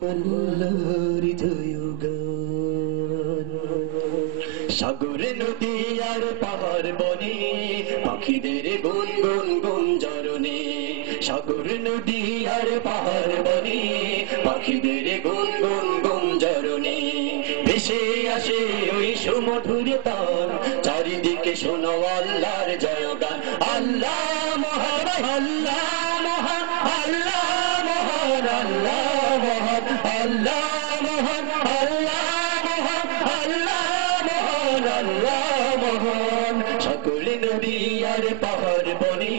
আল্লাহর জয়গান সাগর নদী আর পাহাড় বনে পাখিদের গুনগুন গুঞ্জরণে সাগর নদী আর পাহাড় বনে পাখিদের গুনগুন গুঞ্জরণে ভেসে আসে ওই সুমধুর তান চারিদিকে শোনো আল্লাহর জয়গান আল্লাহ মহান আল্লাহ মহান আল্লাহ মহান আল্লাহ মহান আল্লাহ মহান আল্লাহ মহান আল্লাহ মহান আল্লাহ মহান সকল নদী আর পাহাড় বনে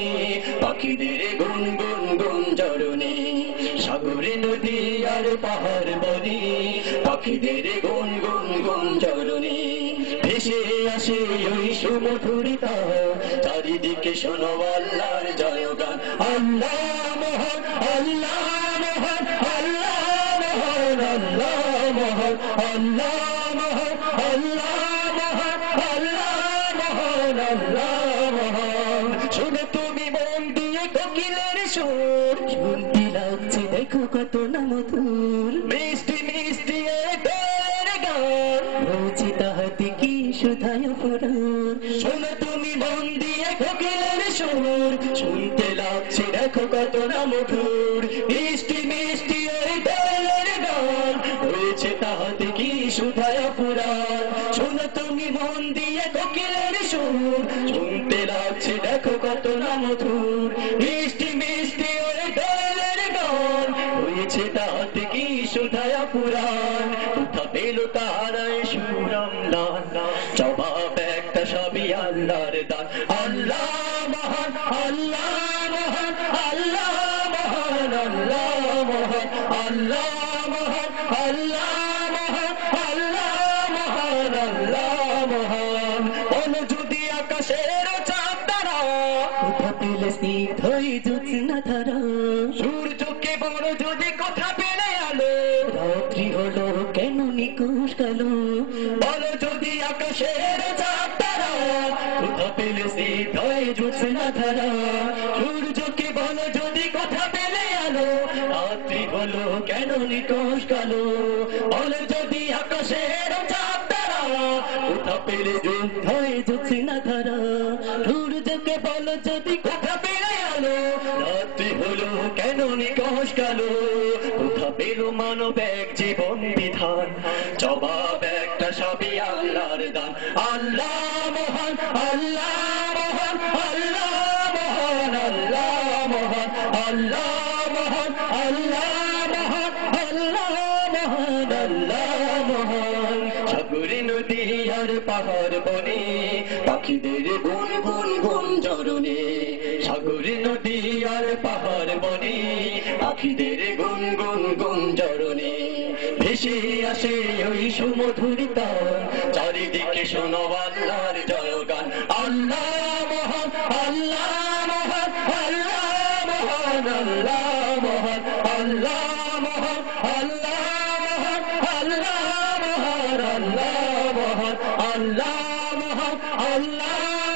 পাখিদের গুনগুন গুঞ্জরণে সাগর নদী আর পাহাড় বনে পাখিদের গুনগুন গুঞ্জরণে ভেসে আসে ওই সুমধুর তান চারিদিকে শোনো আল্লাহর জয়গান আল্লাহ মহান আল্লাহ মহান আল্লাহ মহান আল্লাহ মহান আল্লাহ মহান আল্লাহ মহান আল্লাহ মহান আল্লাহ মহান শুনে তুমি মন দিয়ে কোকিলের সুর শুনতে লাগছে দেখো কত না মধুর মিষ্টি মিষ্টি দোয়ের গান রয়েছে তাহাতে কি সুধায় ফুরান শুনে তুমি মন দিয়ে কোকিলের সুর শুনতে লাগছে দেখো কত না মধুর মিষ্টি মিষ্টি দোয়ের গান রয়েছে তাহাতে কি সুধায় ফুরান শুনে তুমি মন দিয়ে কোকিলের সুর শুনতে লাগছে দেখো কত না মধুর মিষ্টি মিষ্টি দোয়ের গান রয়েছে তাহাতে কি সুধায় ফুরান কোথা পেল তারাই সুরাম লালা জবাব একটা সবই আল্লাহর দান আল্লাহ মহান আল্লাহ মহান আল্লাহ মহান আল্লাহ মহান আল্লাহ মহান আল্লাহ মহান আল্লাহ মহান আল্লাহ মহান বল যদি আকাশের চাঁদ তারা কোথা পেলে স্নিগ্ধই জ্যোৎস্না ধারা সূর্যকে বড় যদি কোথা পেলে আলো রাত্রি হলো কেন নিকুশ কালো বল যদি আকাশের চাঁদ তারা কোথা পেলে স্নিগ্ধই জ্যোৎস্না ধারা সূর্যকে বল যদি কোথা পেলে আলো রাত্রি হলো কেন নিকুশ কালো বল যদি আকাশের চাঁদ তারা কোথা পেলে স্নিগ্ধই জ্যোৎস্না ধারা সূর্যকে বল যদি কোথা পেলে আলো রাত্রি হলো কেন নিকুশ কালো কোথা পেল মানব এক জীবন বিধান জবাব একটা সবই আল্লাহর দান আল্লাহ মহান আল্লাহ মহান আল্লাহ মহান আল্লাহ মহান আল্লাহ মহান আল্লাহ মহান আল্লাহ মহান আল্লাহ মহান সাগর নদী আর পাহাড় বনে পাখিদের গুনগুন গুঞ্জরণে সাগর নদী আর পাহাড় বনে পাখিদের গুনগুন গুঞ্জরণে ভেসে আসে ওই সুমধুর তান চারিদিকে শোনো আল্লাহর জয়গান আল্লাহ মহান আল্লাহ মহান আল্লাহ মহান আল্লাহ মহান আল্লাহ মহান আল্লাহ মহান আল্লাহ মহান আল্লাহ মহান আল্লাহ মহান আল্লাহ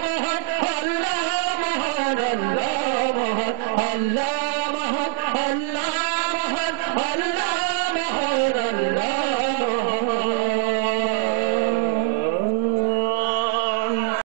মহান আল্লাহ মহান আল্লাহ মহান আল্লাহ মহান আল্লাহ মহান আল্লাহ